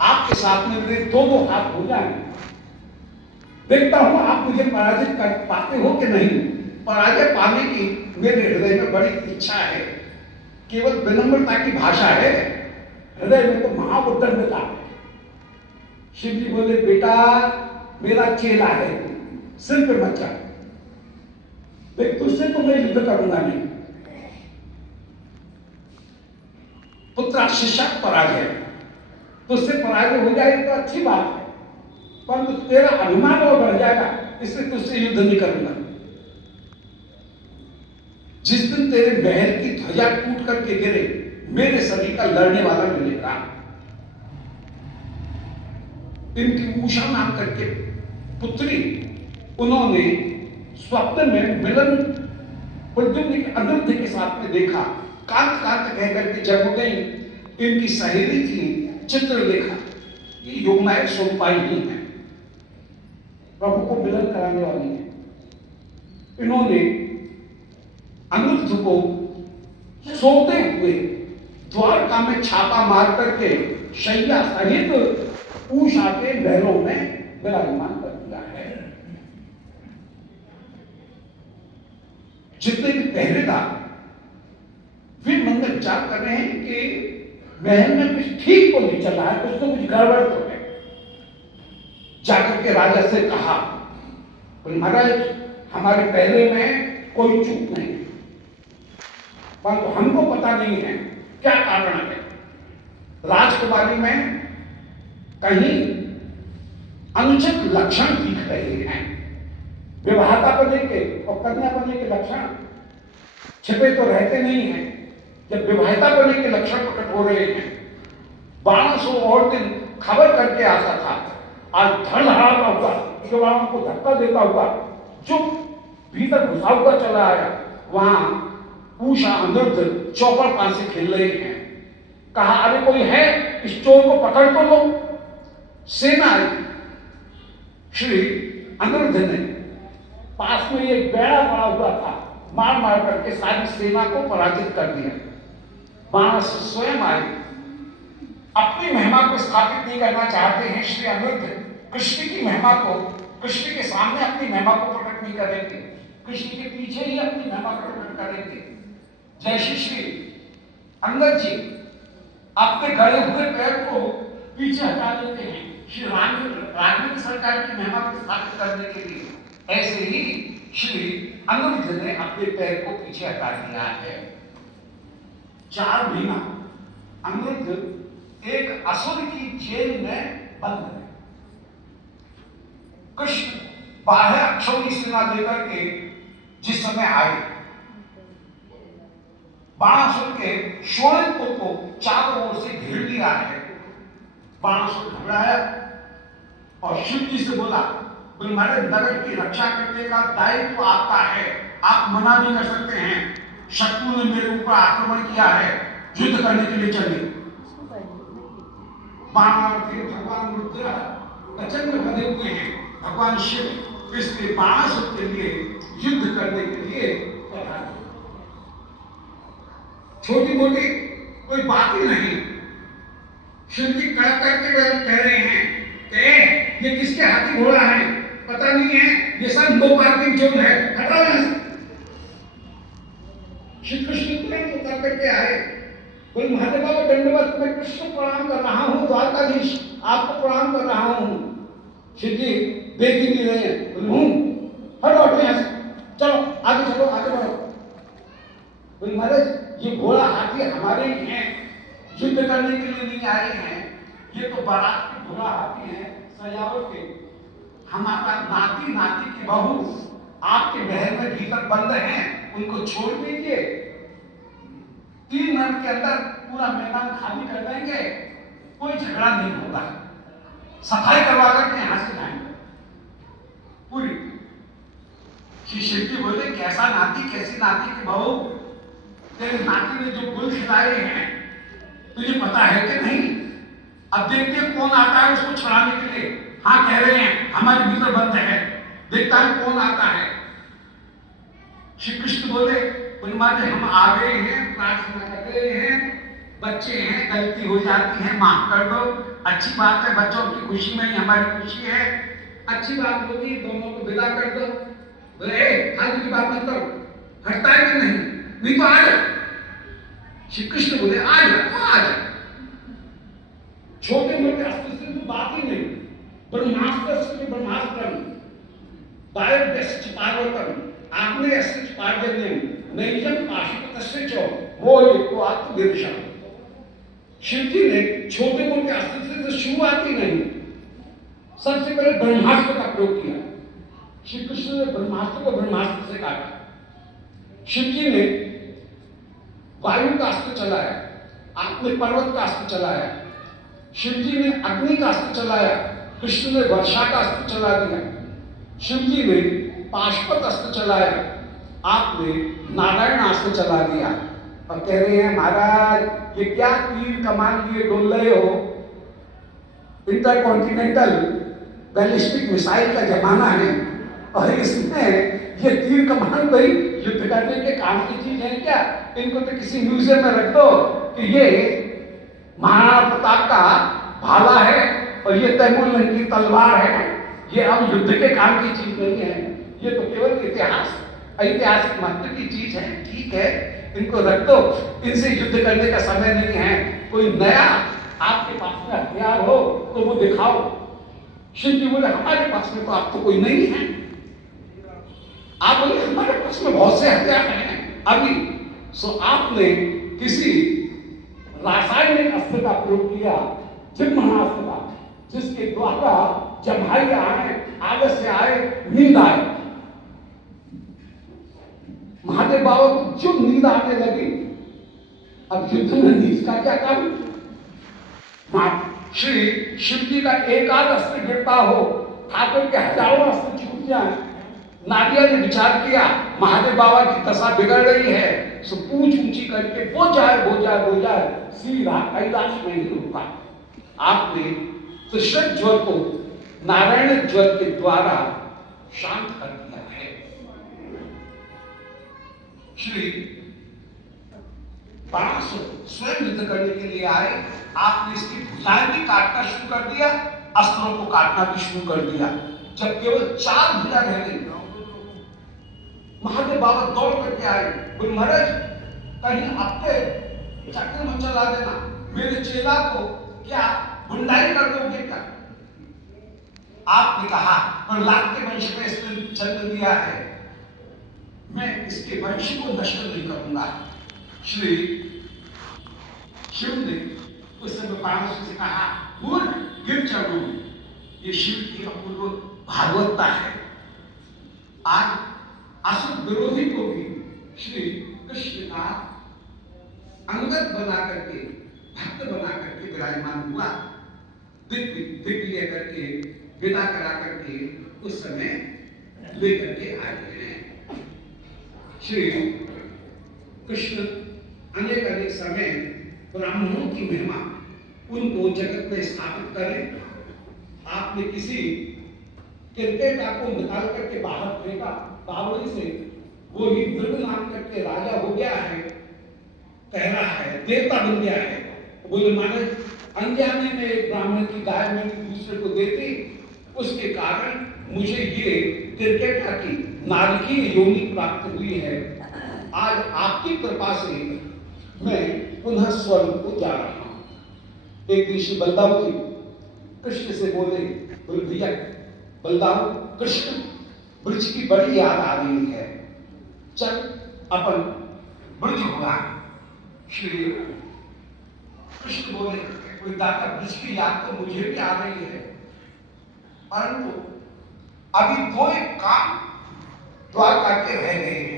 आपके साथ में मेरे दोनों हाथ हो जाएं। देखता हूं आप मुझे पराजित कर पाते हो कि नहीं। पराजय पाने की मेरे हृदय में बड़ी इच्छा है, केवल विनम्रता की भाषा है, हृदय में तो महाउद्दंडता है। शिव जी बोले, बेटा मेरा चेला है, सिर पे मत चढ़, देख तुझसे तो मैं युद्ध करूंगा नहीं। पुत्र शिष्य पराजय, तुझसे पराजय हो जाए तो अच्छी बात है, परंतु तेरा अभिमान और बढ़ जाएगा, इसलिए तुझसे युद्ध नहीं करूंगा। जिस दिन तेरे महल की ध्वजा टूट करके गिरे, मेरे शरीर का लड़ने वाला मिलेगा। इनकी उषा नाम करके पुत्री उन्होंने स्वप्न में मिलन प्रद्युम्न के अनिरुद्ध के साथ में देखा। कांत कांत कह करके जब गई, इनकी सहेली थी चित्रलेखा, ये योगनायक स्वरूपाई ही है, प्रभु को मिलन कराने वाली है। इन्होंने अनिरुद्ध को सोते हुए द्वारका में छापा मार करके शैया सहित उषा के महलों में विराजमान कर दिया है। जितने भी पहरेदार वे मन में विचार कर रहे हैं कि महल में कुछ ठीक तो नहीं चल रहा है, कुछ तो कुछ गड़बड़ तो है। जाकर के राजा से कहा, महाराज हमारे पहले में कोई चूक नहीं, परंतु हमको पता नहीं है क्या कारण है। राजकुमारी में कहीं अनुचित लक्षण दिख रहे हैं, विवाहता को लेके और कन्या को लेके लक्षण छिपे तो रहते नहीं हैं। जब विवाहिता को लेके लक्षण प्रकट हो रहे हैं, 1200 और दिन खबर करके आता था, आज धड़धड़ाता हुआ युवाओं को धक्का देता हुआ जो भीतर घुसा हुआ चला आया। वहां उषा अनिरुद्ध चौपड़ पासे खेल रहे हैं। कहा, अरे कोई है, इस चोर को पकड़ तो लो। सेना आई। श्री अनिरुद्ध ने पास में एक बेड़ा पड़ा हुआ था, मार मार करके सारी सेना को पराजित कर दिया। बाण स्वयं आए, अपनी महिमा को स्थापित नहीं करना चाहते हैं। श्री अनिरुद्ध कृष्ण की महिमा को, कृष्ण के सामने अपनी महिमा को प्रकट नहीं करेंगे, कृष्ण के पीछे ही अपनी महिमा को प्रकट करेंगे। जैसे श्री अंगद जी अपने गड़े हुए पैर को पीछे हटा देते हैं श्री राघवेंद्र सरकार की महिमा को स्थापित करने के लिए, ऐसे ही श्री अनिरुद्ध ने अपने पैर को पीछे हटा दिया है। 4 महीना अनिरुद्ध एक असुर की जेल में बंद है। कृष्ण 12 अक्षौहिणी सेना लेकर के जिस समय आए, बाणासुर के शोणितपुर को चारों ओर से घेर लिया है। बाणासुर घबराया और शिव जी से बोला, महाराज नगर की रक्षा करने का दायित्व तो आपका है, आप मना नहीं कर सकते हैं। शत्रु ने मेरे ऊपर आक्रमण किया है, युद्ध करने के लिए चलिए। भगवान रुद्र वचन में बने हुए हैं, भगवान शिव इसलिए बाणासुर के लिए युद्ध करने के लिए छोटी मोटी कोई बात ही नहीं। शिव जी कड़क करके कह रहे हैं कि ये किसके हाथी घोड़ा है, पता नहीं है, ये सब नो पार्किंग जोन है, हटाओ यहां से। श्री कृष्ण तुरंत उतर करके आए, बोले महादेव बाबा दंडवत, मैं कृष्ण प्रणाम कर रहा हूँ, द्वारकाधीश आपको प्रणाम कर रहा हूँ। शिव जी देख ही नहीं रहे हैं, बोले हटो हटो यहां से, चलो आगे चलो, आगे बढ़ो। बोले महाराज ये घोड़ा हाथी हमारे ही हैं, युद्ध करने के लिए नहीं आए हैं, ये तो बारात के घोड़ा हाथी हैं, सजावट के। हमारा नाती नाती की बहू आपके महल में भीतर बंद हैं, उनको छोड़ दीजिए, 3 मिनट के अंदर पूरा मैदान खाली कर देंगे, कोई झगड़ा नहीं होगा, सफाई करवा करके यहां से जाएंगे पूरी। श्री शिव जी बोले, कैसा नाती, कैसी नाती की बहू, तेरे नाती ने जो गुल खिलाए हैं तुझे पता है कि नहीं? अब देखते कौन आता है उसको छुड़ाने के लिए। हाँ कह रहे हैं हमारे भीतर बंद है, देखता है कौन आता है। श्री कृष्ण बोले, हम आ गए हैं, प्रार्थना कर रहे हैं, बच्चे हैं, गलती हो जाती है, माफ कर दो, अच्छी बात है, बच्चों की खुशी में ही हमारी खुशी है, अच्छी बात होगी, दोनों को विदा कर दो। बोले फालतू की बात मत करो, हटता है कि नहीं तो आ जा। श्री कृष्ण बोले आ जा, तो आ जा। छोटे मोटे अस्त्र से तो बात ही नहीं, ब्रह्मास्त्र ब्रह्मास्त्र पार्वतम आपने अस्त्र पार्जन्यम नैजम पाशुपतस्य च वो एक आत्मनिर्भर। शिव जी ने छोटे मोटे अस्त्र से तो शुरुआत ही नहीं, सबसे पहले ब्रह्मास्त्र का प्रयोग किया। श्री कृष्ण ने ब्रह्मास्त्र को ब्रह्मास्त्र से काटा, शिव जी ने वायु का अस्त्र चलाया, आपने पर्वत का अस्त्र चलाया, शिव जी ने अग्नि का अस्त्र चलाया, कृष्ण ने वर्षा का अस्त्र चला दिया, शिव जी ने पाशुपत अस्त्र चलाया, आपने नारायण अस्त्र चला दिया। और कह रहे हैं महाराज ये क्या तीर कमान लिए डोल रहे हो, इंटरकॉन्टिनेंटल बैलिस्टिक मिसाइल का जमाना है और इसमें ये तीर कमान कोई युद्ध करने के काम की चीज है क्या? इनको तो किसी म्यूजियम में रख दो कि ये महाराणा प्रताप का भाला है और ये तैमूर की तलवार है, ये अब युद्ध के काम की चीज नहीं है, ये तो केवल इतिहास ऐतिहासिक महत्व की चीज है। ठीक है, इनको रख दो, इनसे युद्ध करने का समय नहीं है, कोई नया आपके पास में हथियार हो तो वो दिखाओ। शिव जी बोले हमारे पास में तो आप तो कोई नहीं है। आप बोले हमारे पास में बहुत से हथियार हैं अभी। सो आपने किसी रासायनिक अस्त्र का प्रयोग किया, ब्रह्मास्त्र का, जिसके द्वारा जम्हाई आए, आलस्य आए, नींद आए। महादेव बाबा को जो नींद आने लगी, अब युद्ध में नींद का क्या काम? श्री शिव जी का एक आध अस्त्र गिरता हो, ठाकुर के हजारों अस्त्र छूट जाए। नादिया ने विचार किया महादेव बाबा की दशा बिगड़ रही है, सो पूछ ऊंची करके वो जाए सीधा कैलाश में ही रुका। आपने त्रिशत ज्वर को नारायण ज्वर के द्वारा शांत कर दिया है। श्री बाण स्वयं युद्ध करने के लिए आए, आपने इसकी भुजाएं भी काटना शुरू कर दिया, अस्त्रों को काटना भी शुरू कर दिया। जब केवल 4 भुजा रह गई, महादेव बाबा दौड़ करके आए, बोले महाराज कहीं आपके चक्कर में चला देना, मेरे चेला को क्या गुंडाई कर दोगे क्या? आपने कहा प्रहलाद के वंश में इसने जन्म लिया है, मैं इसके वंश को नष्ट नहीं करूंगा। श्री शिव ने उस समय पार्वती से कहा मूर्ख गिर चढ़ो, ये शिव की अपूर्व भागवतता है। आज असुर विरोधी को भी श्री कृष्ण का अंगत बना करके, भक्त बना करके विराजमान हुआ, दिव्य लेकर के विदा करा करके उस समय लेकर के आए हैं। श्री कृष्ण अनेक अनेक समय ब्राह्मणों की महिमा उनको जगत में स्थापित करें। आपने किसी किरकेटा को निकाल करके बाहर फेंका बावड़ी से, वो ही दृढ़ नाम करके राजा हो गया है, कह रहा है देवता बन गया है। बोले महाराज अनजाने में एक ब्राह्मण की गाय मैंने दूसरे को दे दी, उसके कारण मुझे ये किरकेटा की नारकीय योनि प्राप्त हुई है। आज आपकी कृपा से मैं पुनः स्वर्ग को जा रहा हूं। एक दिन श्री बलदाऊ जी कृष्ण से बोले भैया बलदाऊ, कृष्ण ब्रज की बड़ी याद आ रही है, चल अपन ब्रज होगा। श्री कृष्ण बोले कोई दाता ब्रज की याद तो मुझे भी आ रही है, परंतु अभी 2 एक काम द्वारका के रह गए हैं।